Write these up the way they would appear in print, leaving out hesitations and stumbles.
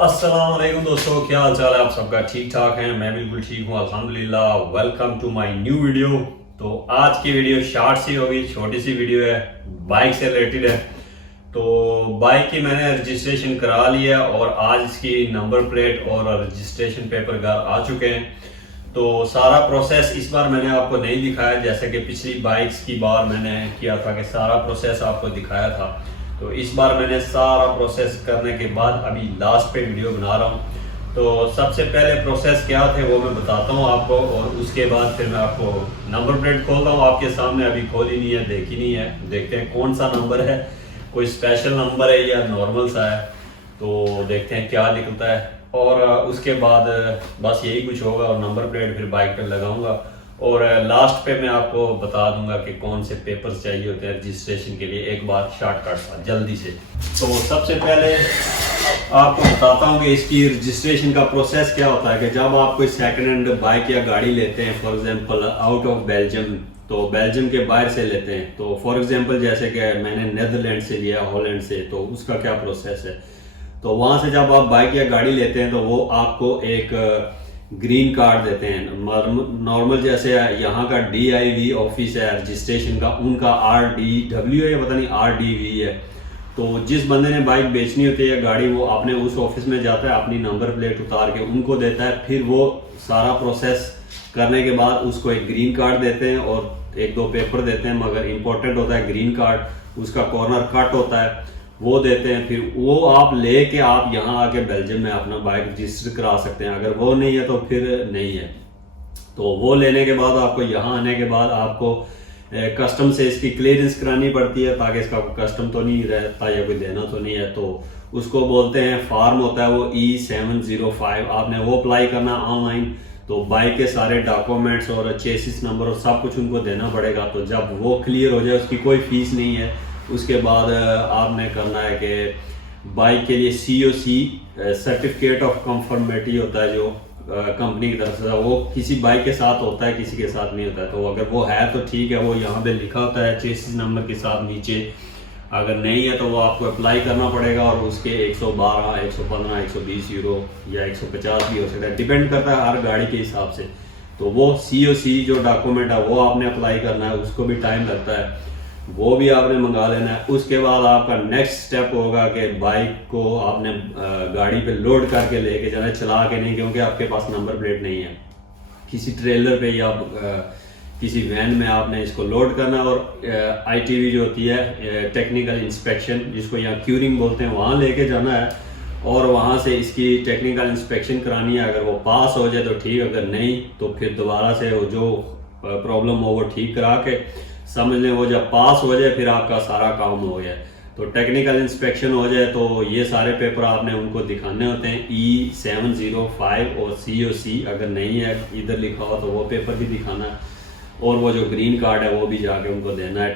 अस्सलाम वालेकुम दोस्तों, क्या हाल चाल है आप सबका? ठीक ठाक है, मैं बिल्कुल ठीक हूँ अल्हम्दुलिल्लाह। Welcome to my new video. तो आज की वीडियो शॉर्ट सी होगी, छोटी सी वीडियो है, बाइक से रिलेटेड है। तो बाइक की मैंने रजिस्ट्रेशन करा लिया और आज इसकी नंबर प्लेट और रजिस्ट्रेशन पेपर घर आ चुके हैं। तो सारा प्रोसेस इस बार मैंने आपको नहीं दिखाया, जैसे कि पिछली बाइक्स की बार मैंने किया था कि सारा प्रोसेस आपको दिखाया था। तो इस बार मैंने सारा प्रोसेस करने के बाद अभी लास्ट पे वीडियो बना रहा हूँ। तो सबसे पहले प्रोसेस क्या थे वो मैं बताता हूँ आपको, और उसके बाद फिर मैं आपको नंबर प्लेट खोलता हूँ। आपके सामने अभी खोली नहीं है, देखी नहीं है, देखते हैं कौन सा नंबर है, कोई स्पेशल नंबर है या नॉर्मल सा है। तो देखते हैं क्या निकलता है। और उसके बाद बस यही कुछ होगा और नंबर प्लेट फिर बाइक पर लगाऊंगा। और लास्ट पे मैं आपको बता दूंगा कि कौन से पेपर्स चाहिए होते हैं रजिस्ट्रेशन के लिए। एक बार शॉर्टकट सा जल्दी से, तो सबसे पहले आपको बताता हूँ कि इसकी रजिस्ट्रेशन का प्रोसेस क्या होता है। कि जब आप कोई सेकंड हैंड बाइक या गाड़ी लेते हैं, for example out of Belgium, तो बेल्जियम के बाहर से लेते हैं, तो फॉर एग्जांपल जैसे कि मैंने नीदरलैंड से लिया, हॉलैंड से, तो उसका क्या प्रोसेस है। तो वहाँ से जब आप बाइक या गाड़ी लेते हैं तो वो आपको एक ग्रीन कार्ड देते हैं। नॉर्मल जैसे यहाँ का DIV ऑफिस है रजिस्ट्रेशन का, उनका RDW है, पता नहीं RDV है। तो जिस बंदे ने बाइक बेचनी होती है या गाड़ी, वो अपने उस ऑफिस में जाता है, अपनी नंबर प्लेट उतार के उनको देता है। फिर वो सारा प्रोसेस करने के बाद उसको एक ग्रीन कार्ड देते हैं और एक दो पेपर देते हैं, मगर इम्पोर्टेंट होता है ग्रीन कार्ड, उसका कॉर्नर कट होता है, वो देते हैं। फिर वो आप लेके आप यहाँ आके बेल्जियम में अपना बाइक रजिस्टर करा सकते हैं। अगर वो नहीं है तो फिर नहीं है। तो वो लेने के बाद आपको यहाँ आने के बाद आपको कस्टम से इसकी क्लियरेंस करानी पड़ती है, ताकि इसका कस्टम तो नहीं रहता या कोई देना तो नहीं है। तो उसको बोलते हैं, फार्म होता है वो E705, आपने वो अप्लाई करना ऑनलाइन। तो बाइक के सारे डॉक्यूमेंट्स और चेसिस नंबर और सब कुछ उनको देना पड़ेगा। तो जब वो क्लियर हो जाए, उसकी कोई फीस नहीं है। उसके बाद आपने करना है कि बाइक के लिए COC सर्टिफिकेट ऑफ कंफर्मेटी होता है, जो कंपनी की तरफ से, वो किसी बाइक के साथ होता है, किसी के साथ नहीं होता है। तो अगर वो है तो ठीक है, वो यहाँ पे लिखा होता है चेसिस नंबर के साथ नीचे। अगर नहीं है तो वो आपको अप्लाई करना पड़ेगा और उसके 112, 115, 120 यूरो या 150 भी हो सकता है, डिपेंड करता है हर गाड़ी के हिसाब से। तो वो COC जो डॉक्यूमेंट है वो आपने अप्लाई करना है, उसको भी टाइम लगता है, वो भी आपने मंगा लेना है। उसके बाद आपका नेक्स्ट स्टेप होगा कि बाइक को आपने गाड़ी पे लोड करके लेके जाना है, चला के नहीं, क्योंकि आपके पास नंबर प्लेट नहीं है। किसी ट्रेलर पे या किसी वैन में आपने इसको लोड करना। और ITV जो होती है, टेक्निकल इंस्पेक्शन, जिसको यहाँ क्यूरिंग बोलते हैं, वहाँ लेके जाना है और वहाँ से इसकी टेक्निकल इंस्पेक्शन करानी है। अगर वो पास हो जाए तो ठीक, अगर नहीं तो फिर दोबारा से वो जो प्रॉब्लम हो वो ठीक करा के, समझ लें वो जब पास हो जाए फिर आपका सारा काम हो गया। तो टेक्निकल इंस्पेक्शन हो जाए तो ये सारे पेपर आपने उनको दिखाने होते हैं, E705 और COC। अगर नहीं है इधर लिखा हो तो वो पेपर भी दिखाना है, और वो जो ग्रीन कार्ड है वो भी जाके उनको देना है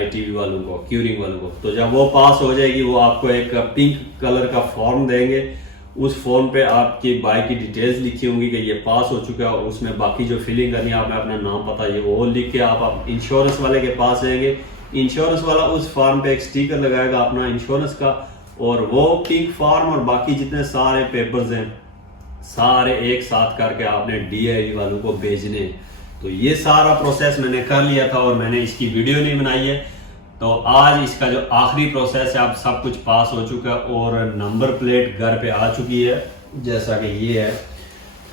ITV वालों को, क्यूरिंग वालों को। तो जब वो पास हो जाएगी, वो आपको एक पिंक कलर का फॉर्म देंगे। उस फॉर्म पे आपकी बाइक की डिटेल्स लिखी होंगी कि ये पास हो चुका है, और उसमें बाकी जो फिलिंग करनी है आपने अपना नाम पता ये वो लिख के आप इंश्योरेंस वाले के पास जाएंगे। इंश्योरेंस वाला उस फॉर्म पे एक स्टिकर लगाएगा अपना इंश्योरेंस का, और वो पिंक फॉर्म और बाकी जितने सारे पेपर्स हैं सारे एक साथ करके आपने DIV वालों को भेजने। तो ये सारा प्रोसेस मैंने कर लिया था और मैंने इसकी वीडियो नहीं बनाई है। तो आज इसका जो आखिरी प्रोसेस है, अब सब कुछ पास हो चुका है और नंबर प्लेट घर पे आ चुकी है, जैसा कि ये है।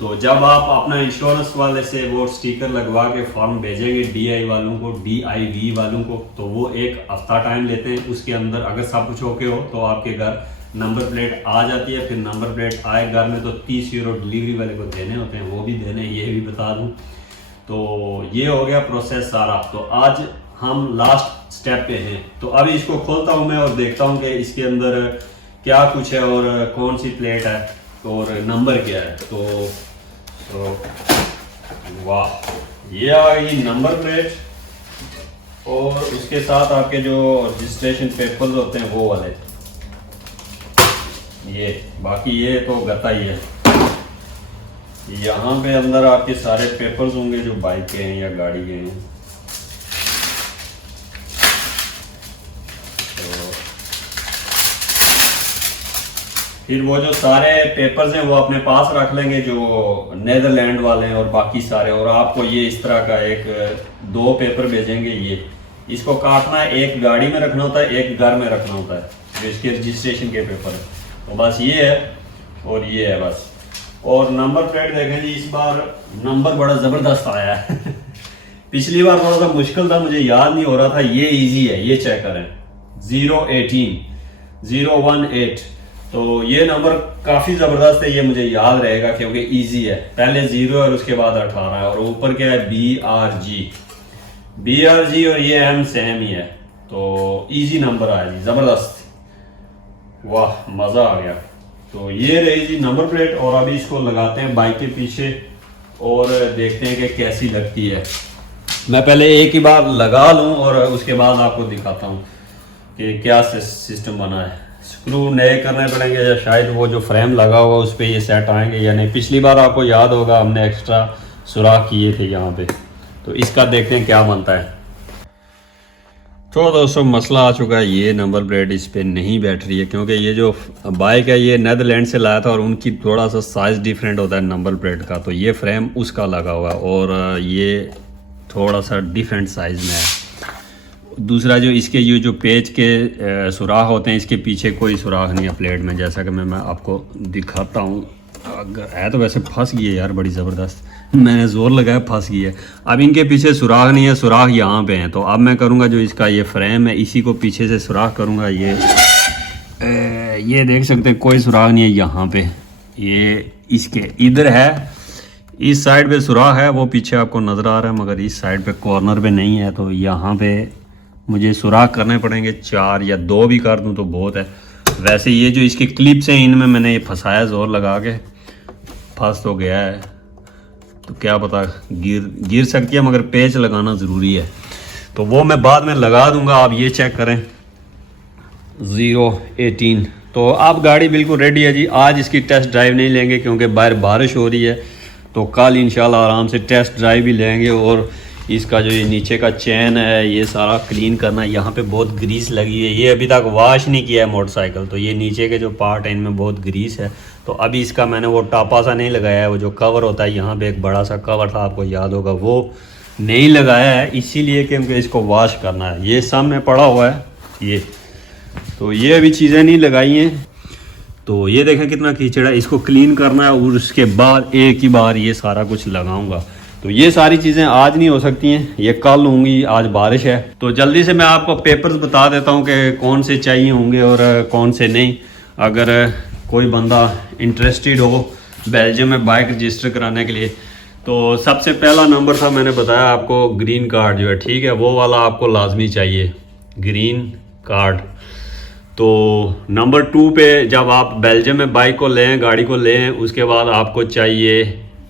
तो जब आप अपना इंश्योरेंस वाले से वो स्टिकर लगवा के फॉर्म भेजेंगे DIV वालों को, तो वो एक हफ्ता टाइम लेते हैं। उसके अंदर अगर सब कुछ ओके हो तो आपके घर नंबर प्लेट आ जाती है। फिर नंबर प्लेट आए घर में तो 30 यूरो डिलीवरी वाले को देने होते हैं, वो भी देने, ये भी बता दूँ। तो ये हो गया प्रोसेस सारा। तो आज हम लास्ट स्टेप पे हैं। तो अभी इसको खोलता हूँ मैं और देखता हूँ कि इसके अंदर क्या कुछ है और कौन सी प्लेट है और नंबर क्या है। तो वाह, ये आ गई नंबर प्लेट, और उसके साथ आपके जो रजिस्ट्रेशन पेपर्स होते हैं वो वाले, ये बाकी ये तो गता ही है। यहाँ पे अंदर आपके सारे पेपर्स होंगे जो बाइक के हैं या गाड़ी के हैं। फिर वो जो सारे पेपर्स हैं वो अपने पास रख लेंगे, जो नेदरलैंड वाले हैं और बाकी सारे। और आपको ये इस तरह का एक 2 पेपर भेजेंगे। ये इसको काटना है, एक गाड़ी में रखना होता है, एक घर में रखना होता है, जो इसके रजिस्ट्रेशन के पेपर है। तो बस ये है और ये है बस। और नंबर प्लेट देखें जी, इस बार नंबर बड़ा ज़बरदस्त आया है पिछली बार थोड़ा सा मुश्किल था, मुझे याद नहीं हो रहा था। ये इजी है, ये चेक करें, 018 तो ये नंबर काफ़ी ज़बरदस्त है, ये मुझे याद रहेगा क्योंकि इजी है। पहले 0 और उसके बाद 18 है, और ऊपर क्या है, BRG और ये हम सेम ही है। तो इजी नंबर आया जी, ज़बरदस्त, वाह मज़ा आ गया। तो ये रही जी नंबर प्लेट। और अभी इसको लगाते हैं बाइक के पीछे और देखते हैं कि कैसी लगती है। मैं पहले एक ही बार लगा लूं और उसके बाद आपको दिखाता हूं कि क्या सिस्टम बना है। स्क्रू नए करने पड़ेंगे या शायद वो जो फ्रेम लगा होगा उस पर ये सेट आएंगे या नहीं। पिछली बार आपको याद होगा हमने एक्स्ट्रा सुराख किए थे यहाँ पे। तो इसका देखते हैं क्या बनता है। तो दोस्तों मसला आ चुका है, ये नंबर प्लेट इस पर नहीं बैठ रही है क्योंकि ये जो बाइक है ये नेदरलैंड से लाया था और उनकी थोड़ा सा साइज़ डिफरेंट होता है नंबर प्लेट का। तो ये फ्रेम उसका लगा हुआ है और ये थोड़ा सा डिफरेंट साइज़ में है। दूसरा जो इसके ये जो पेच के सुराख होते हैं, इसके पीछे कोई सुराख नहीं है प्लेट में, जैसा कि मैं आपको दिखाता हूँ। अगर है तो वैसे फंस गई है यार, बड़ी ज़बरदस्त, मैंने ज़ोर लगाया फंस गई है। अब इनके पीछे सुराख नहीं है, सुराख यहाँ पे हैं। तो अब मैं करूँगा जो इसका ये फ्रेम है इसी को पीछे से सुराख करूँगा। ये देख सकते हैं कोई सुराख नहीं है यहाँ पे, ये इसके इधर है, इस साइड पे सुराख है, वो पीछे आपको नज़र आ रहा है, मगर इस साइड पे कॉर्नर पे नहीं है। तो यहाँ पे मुझे सुराख करने पड़ेंगे 4 या 2 भी कर दूँ तो बहुत है। वैसे ये जो इसके क्लिप्स हैं इनमें मैंने ये फंसाया ज़ोर लगा के, फंस तो गया है, तो क्या पता गिर सकती है, मगर पेच लगाना ज़रूरी है। तो वो मैं बाद में लगा दूंगा। आप ये चेक करें 018। तो अब गाड़ी बिल्कुल रेडी है जी। आज इसकी टेस्ट ड्राइव नहीं लेंगे क्योंकि बाहर बारिश हो रही है, तो कल इंशाल्लाह आराम से टेस्ट ड्राइव भी लेंगे। और इसका जो ये नीचे का चैन है ये सारा क्लीन करना है। यहाँ पे बहुत ग्रीस लगी है, ये अभी तक वॉश नहीं किया है मोटरसाइकिल, तो ये नीचे के जो पार्ट है इनमें बहुत ग्रीस है। तो अभी इसका मैंने वो टापा सा नहीं लगाया है, वो जो कवर होता है यहाँ पे एक बड़ा सा कवर था आपको याद होगा, वो नहीं लगाया है इसीलिए क्योंकि इसको वॉश करना है। ये सामने पड़ा हुआ है ये, तो ये अभी चीज़ें नहीं लगाई हैं। तो ये देखें कितना कीचड़ है, इसको क्लीन करना है और उसके बाद एक ही बार ये सारा कुछ लगाऊंगा। तो ये सारी चीज़ें आज नहीं हो सकती हैं, ये कल होंगी, आज बारिश है। तो जल्दी से मैं आपको पेपर्स बता देता हूँ कि कौन से चाहिए होंगे और कौन से नहीं। अगर कोई बंदा इंटरेस्टेड हो बेल्जियम में बाइक रजिस्टर कराने के लिए, तो सबसे पहला नंबर था मैंने बताया आपको, ग्रीन कार्ड जो है, ठीक है, वो वाला आपको लाजमी चाहिए, ग्रीन कार्ड। तो नंबर 2 पे जब आप बेल्जियम में बाइक को लें, गाड़ी को लें, उसके बाद आपको चाहिए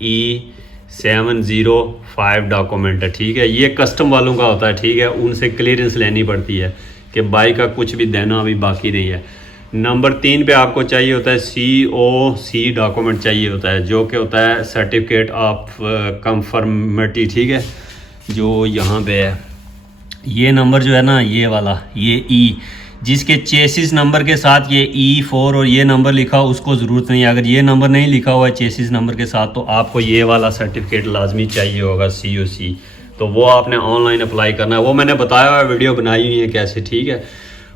E705 डॉक्यूमेंट है, ठीक है, ये कस्टम वालों का होता है, ठीक है, उनसे क्लियरेंस लेनी पड़ती है कि बाइक का कुछ भी देना अभी बाकी नहीं है। नंबर 3 पे आपको चाहिए होता है COC डॉक्यूमेंट चाहिए होता है, जो कि होता है सर्टिफिकेट ऑफ कंफर्मिटी, ठीक है, जो यहाँ पे है। ये नंबर जो है ना, ये वाला, ये E जिसके चेसिस नंबर के साथ ये E4 और ये नंबर लिखा हो उसको ज़रूरत नहीं है। अगर ये नंबर नहीं लिखा हुआ है चेसिस नंबर के साथ तो आपको ये वाला सर्टिफिकेट लाजमी चाहिए होगा, COC। तो वो आपने ऑनलाइन अप्लाई करना है, वो मैंने बताया हुआ वीडियो बनाई हुई है कैसे, ठीक है।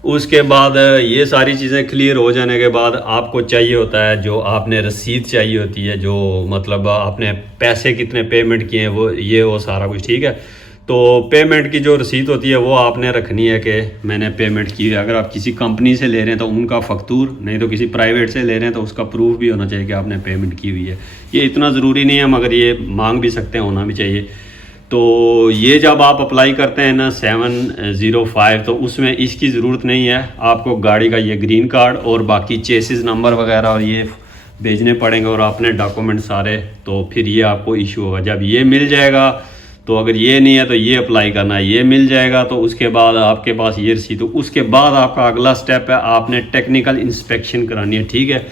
उसके बाद ये सारी चीज़ें क्लियर हो जाने के बाद आपको चाहिए होता है जो आपने रसीद चाहिए होती है, जो मतलब आपने पैसे कितने पेमेंट किए हैं वो सारा कुछ, ठीक है। तो पेमेंट की जो रसीद होती है वो आपने रखनी है कि मैंने पेमेंट की है। अगर आप किसी कंपनी से ले रहे हैं तो उनका फ़क्तूर, नहीं तो किसी प्राइवेट से ले रहे हैं तो उसका प्रूफ भी होना चाहिए कि आपने पेमेंट की हुई है। ये इतना ज़रूरी नहीं है मगर ये मांग भी सकते हैं, होना भी चाहिए। तो ये जब आप अप्लाई करते हैं ना 705, तो उसमें इसकी ज़रूरत नहीं है, आपको गाड़ी का ये ग्रीन कार्ड और बाकी चेसिस नंबर वगैरह और ये भेजने पड़ेंगे और अपने डॉक्यूमेंट सारे, तो फिर ये आपको इशू होगा। जब ये मिल जाएगा तो अगर ये नहीं है तो ये अप्लाई करना है, ये मिल जाएगा तो उसके बाद आपके पास ये रसीद, तो उसके बाद आपका अगला स्टेप है आपने टेक्निकल इंस्पेक्शन करानी है, ठीक है,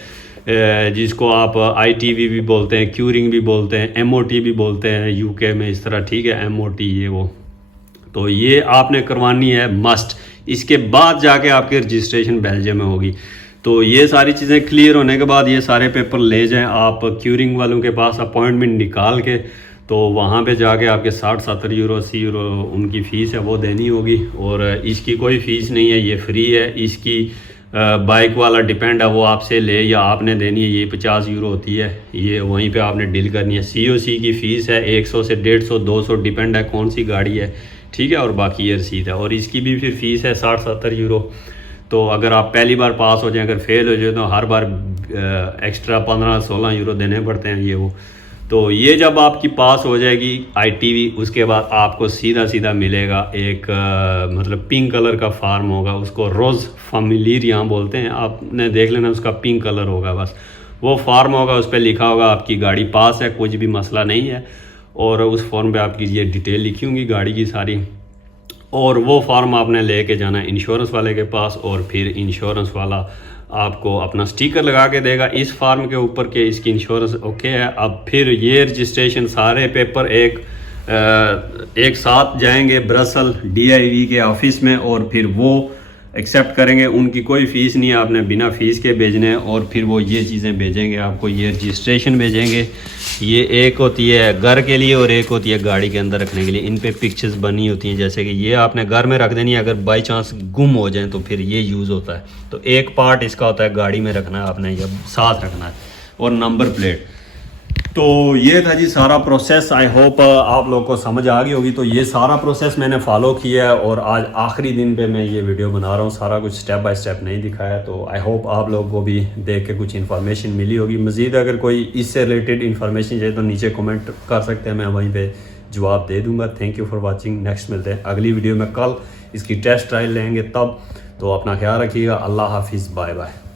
जिसको आप ITV भी बोलते हैं, क्यूरिंग भी बोलते हैं, MOT भी बोलते हैं UK में इस तरह, ठीक है, MOT ये वो। तो ये आपने करवानी है मस्ट, इसके बाद जाके आपकी रजिस्ट्रेशन बेल्जियम में होगी। तो ये सारी चीज़ें क्लियर होने के बाद ये सारे पेपर ले जाएं आप क्यूरिंग वालों के पास अपॉइंटमेंट निकाल के, तो वहाँ पे जाके आपके 60-70 यूरो 80 यूरो उनकी फ़ीस है वो देनी होगी। और इसकी कोई फ़ीस नहीं है, ये फ्री है। इसकी बाइक वाला डिपेंड है, वो आपसे ले या आपने देनी है। ये 50 यूरो होती है, ये वहीं पे आपने डील करनी है। COC की फ़ीस है 100 से 150 200 डिपेंड है कौन सी गाड़ी है, ठीक है। और बाकी ये रसीद है, और इसकी भी फिर फ़ीस है 60-70 यूरो। तो अगर आप पहली बार पास हो जाए, अगर फेल हो जाए तो हर बार एक्स्ट्रा 15-16 यूरो देने पड़ते हैं ये वो। तो ये जब आपकी पास हो जाएगी ITV, उसके बाद आपको सीधा सीधा मिलेगा एक मतलब पिंक कलर का फार्म होगा, उसको रोज़ फैमिलीर यहाँ बोलते हैं, आपने देख लेना, उसका पिंक कलर होगा बस। वो फार्म होगा, उस पर लिखा होगा आपकी गाड़ी पास है, कुछ भी मसला नहीं है। और उस फॉर्म पे आपकी ये डिटेल लिखी होंगी गाड़ी की सारी, और वो फार्म आपने लेके जाना इंश्योरेंस वाले के पास, और फिर इंश्योरेंस वाला आपको अपना स्टिकर लगा के देगा इस फार्म के ऊपर के इसकी इंश्योरेंस ओके है। अब फिर ये रजिस्ट्रेशन सारे पेपर एक साथ जाएंगे ब्रसल DIV के ऑफिस में, और फिर वो एक्सेप्ट करेंगे। उनकी कोई फ़ीस नहीं है, आपने बिना फ़ीस के भेजने हैं। और फिर वो ये चीज़ें भेजेंगे आपको, ये रजिस्ट्रेशन भेजेंगे। ये एक होती है घर के लिए और एक होती है गाड़ी के अंदर रखने के लिए। इन पे पिक्चर्स बनी होती हैं, जैसे कि ये आपने घर में रख देनी है, अगर बाई चांस गुम हो जाए तो फिर ये यूज़ होता है। तो एक पार्ट इसका होता है गाड़ी में रखना है आपने, या साथ रखना है, और नंबर प्लेट। तो ये था जी सारा प्रोसेस। आई होप आप लोगों को समझ आ गई होगी। तो ये सारा प्रोसेस मैंने फॉलो किया है, और आज आखिरी दिन पे मैं ये वीडियो बना रहा हूँ। सारा कुछ स्टेप बाय स्टेप नहीं दिखाया, तो आई होप आप लोगों को भी देख के कुछ इन्फॉर्मेशन मिली होगी। मज़ीद अगर कोई इससे रिलेटेड इन्फॉर्मेशन चाहिए तो नीचे कमेंट कर सकते हैं, मैं वहीं पे जवाब दे दूँगा। Thank you for watching. Next मिलते हैं अगली वीडियो में, कल इसकी टेस्ट ट्रायल लेंगे तब। तो अपना ख्याल रखिएगा। अल्लाह हाफिज़, बाय बाय।